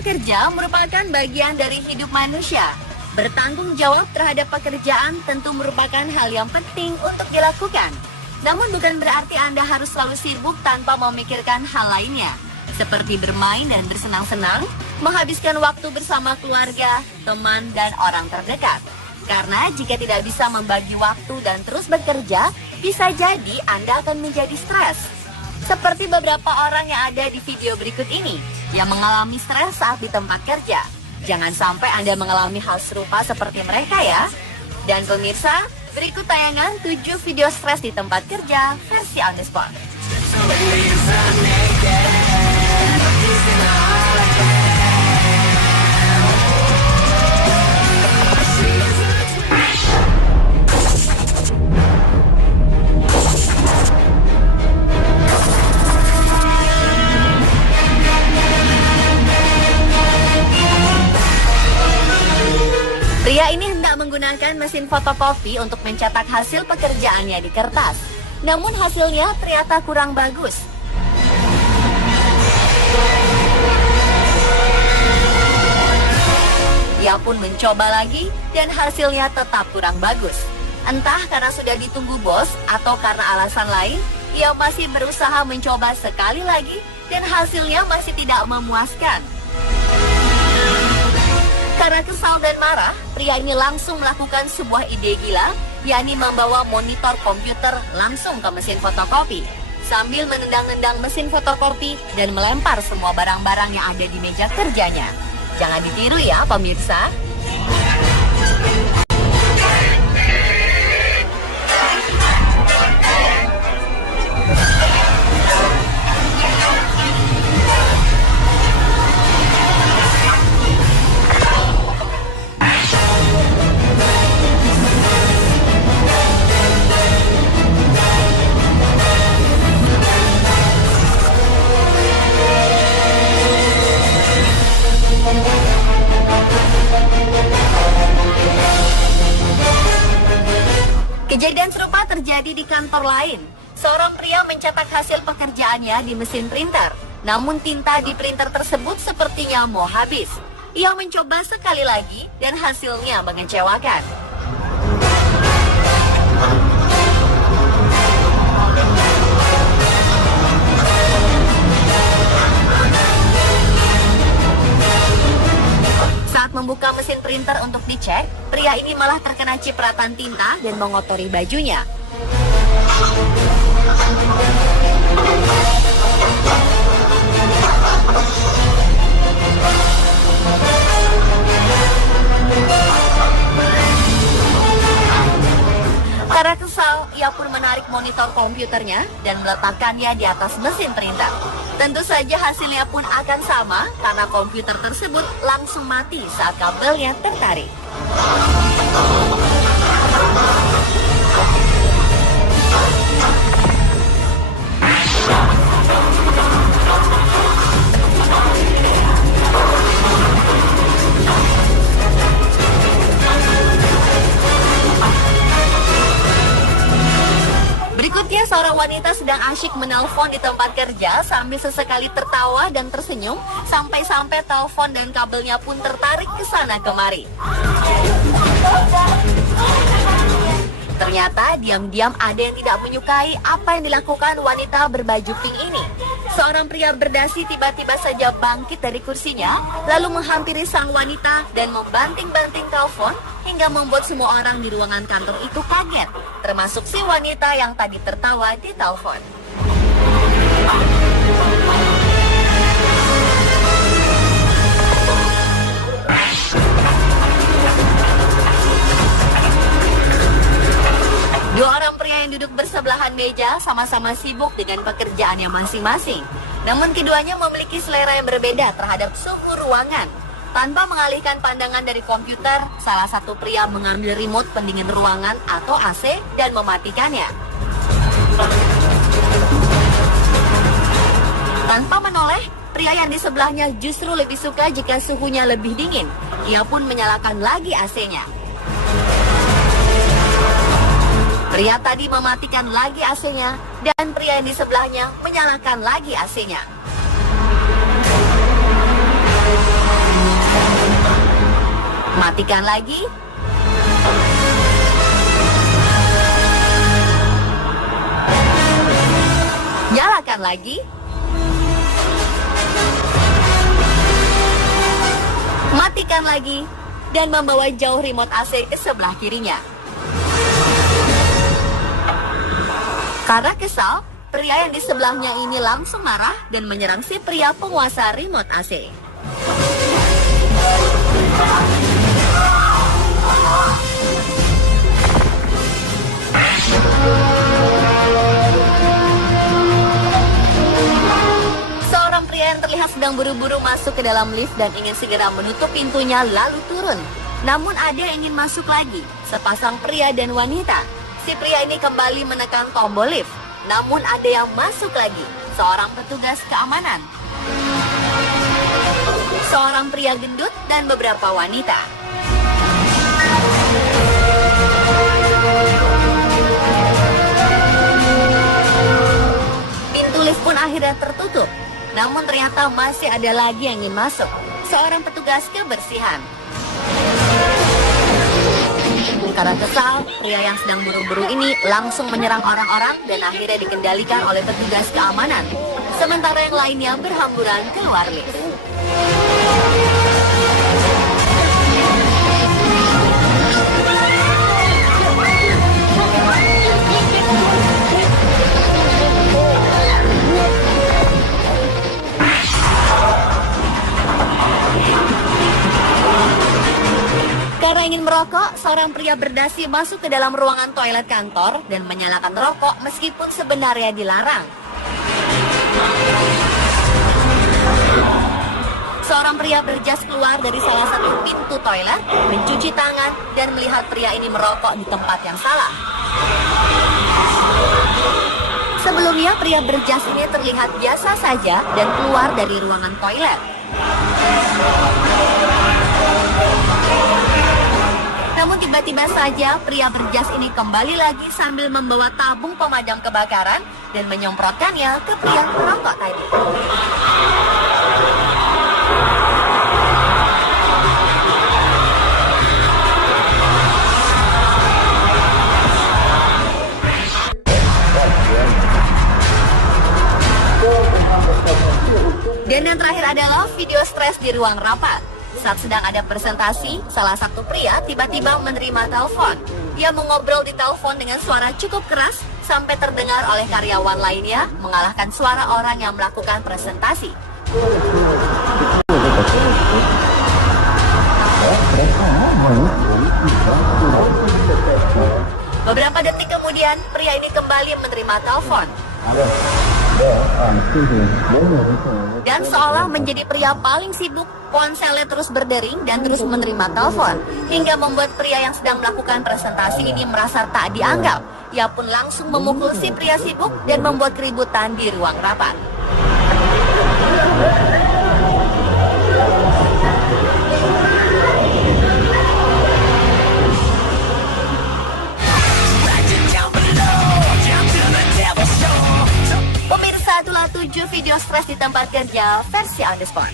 Bekerja merupakan bagian dari hidup manusia. Bertanggung jawab terhadap pekerjaan tentu merupakan hal yang penting untuk dilakukan. Namun bukan berarti Anda harus selalu sibuk tanpa memikirkan hal lainnya, seperti bermain dan bersenang-senang, menghabiskan waktu bersama keluarga, teman, dan orang terdekat. Karena jika tidak bisa membagi waktu dan terus bekerja, bisa jadi Anda akan menjadi stres. Seperti beberapa orang yang ada di video berikut ini, yang mengalami stres saat di tempat kerja. Jangan sampai Anda mengalami hal serupa seperti mereka ya. Dan pemirsa, berikut tayangan 7 video stres di tempat kerja versi on the spot. Pria ini hendak menggunakan mesin fotokopi untuk mencetak hasil pekerjaannya di kertas. Namun hasilnya ternyata kurang bagus. Ia pun mencoba lagi dan hasilnya tetap kurang bagus. Entah karena sudah ditunggu bos atau karena alasan lain, ia masih berusaha mencoba sekali lagi dan hasilnya masih tidak memuaskan. Karena kesal dan marah, pria ini langsung melakukan sebuah ide gila, yakni membawa monitor komputer langsung ke mesin fotokopi, sambil menendang-nendang mesin fotokopi dan melempar semua barang-barang yang ada di meja kerjanya. Jangan ditiru ya, pemirsa. Kejadian serupa terjadi di kantor lain. Seorang pria mencetak hasil pekerjaannya di mesin printer. Namun tinta di printer tersebut sepertinya mau habis. Ia mencoba sekali lagi dan hasilnya mengecewakan. Saat membuka mesin printer untuk dicek, pria ini malah terkena cipratan tinta dan mengotori bajunya. Karena kesal, ia pun menarik monitor komputernya dan meletakkannya di atas mesin printer. Tentu saja hasilnya pun akan sama karena komputer tersebut langsung mati saat kabelnya tertarik. Berikutnya, seorang wanita sedang asyik menelpon di tempat kerja sambil sesekali tertawa dan tersenyum sampai-sampai telepon dan kabelnya pun tertarik ke sana kemari. Ternyata diam-diam ada yang tidak menyukai apa yang dilakukan wanita berbaju pink ini. Seorang pria berdasi tiba-tiba saja bangkit dari kursinya, lalu menghampiri sang wanita dan membanting-banting telepon hingga membuat semua orang di ruangan kantor itu kaget, termasuk si wanita yang tadi tertawa di telepon. Dua orang pria yang duduk bersebelahan meja sama-sama sibuk dengan pekerjaannya masing-masing. Namun keduanya memiliki selera yang berbeda terhadap suhu ruangan. Tanpa mengalihkan pandangan dari komputer, salah satu pria mengambil remote pendingin ruangan atau AC dan mematikannya. Tanpa menoleh, pria yang di sebelahnya justru lebih suka jika suhunya lebih dingin. Ia pun menyalakan lagi AC-nya. Pria tadi mematikan lagi AC-nya dan pria yang di sebelahnya menyalakan lagi AC-nya. Matikan lagi. Nyalakan lagi. Matikan lagi. Dan membawa jauh remote AC ke sebelah kirinya. Karena kesal, pria yang di sebelahnya ini langsung marah dan menyerang si pria penguasa remote AC. Seorang pria yang terlihat sedang buru-buru masuk ke dalam lift dan ingin segera menutup pintunya lalu turun. Namun ada yang ingin masuk lagi, sepasang pria dan wanita. Si pria ini kembali menekan tombol lift. Namun ada yang masuk lagi, seorang petugas keamanan, seorang pria gendut dan beberapa wanita. Pintu lift pun akhirnya tertutup. Namun ternyata masih ada lagi yang ingin masuk, seorang petugas kebersihan. Karena kesal, pria yang sedang buru-buru ini langsung menyerang orang-orang dan akhirnya dikendalikan oleh petugas keamanan. Sementara yang lainnya berhamburan keluar lift. Karena ingin merokok, seorang pria berdasi masuk ke dalam ruangan toilet kantor dan menyalakan rokok meskipun sebenarnya dilarang. Seorang pria berjas keluar dari salah satu pintu toilet, mencuci tangan, dan melihat pria ini merokok di tempat yang salah. Sebelumnya, pria berjas ini terlihat biasa saja dan keluar dari ruangan toilet. Namun tiba-tiba saja pria berjas ini kembali lagi sambil membawa tabung pemadam kebakaran dan menyemprotkannya ke pria perokok tadi. Dan yang terakhir adalah video stres di ruang rapat. Saat sedang ada presentasi, salah satu pria tiba-tiba menerima telepon. Dia mengobrol di telepon dengan suara cukup keras sampai terdengar oleh karyawan lainnya mengalahkan suara orang yang melakukan presentasi. Beberapa detik kemudian, pria ini kembali menerima telepon. Dan seolah menjadi pria paling sibuk, ponselnya terus berdering dan terus menerima telepon, hingga membuat pria yang sedang melakukan presentasi ini merasa tak dianggap. Ia pun langsung memukul si pria sibuk dan membuat keributan di ruang rapat. Pemirsa, itulah 7 video stres di tempat kerja versi on the spot.